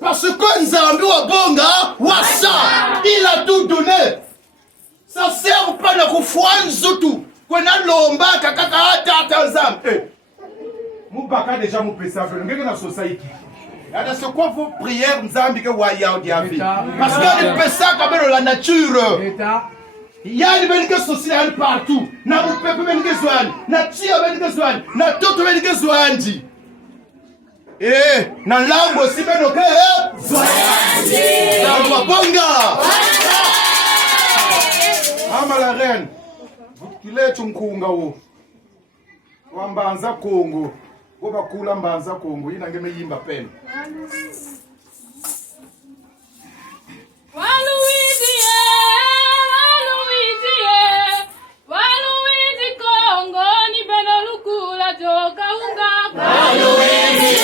Parce que Nzambi wa bonga wasa, il a tout donné. Ça sert pas na kufuanzu tu. Kwena lomba kakaka hata Nzambi. Mubaka déjà mu pesa je ngeke na society. Ada c'est quoi vos prières Nzambi ke wa ya odiavi? Parce que le pesa kabelo la nature. Il y a une bonne sociale partout. Na mu pepe benike zwani, na tia benike zwani, na toto benike zwani. Na lango si beno ke Zwandi. Na wabonga. Mama la reine. Kiletu mkunga wo. Wambanza Kongo. Goba kula mbanza Kongo. Ina ngeme yimba pena. Waluizi Kongo ni beno lukula joka unga. Waluizi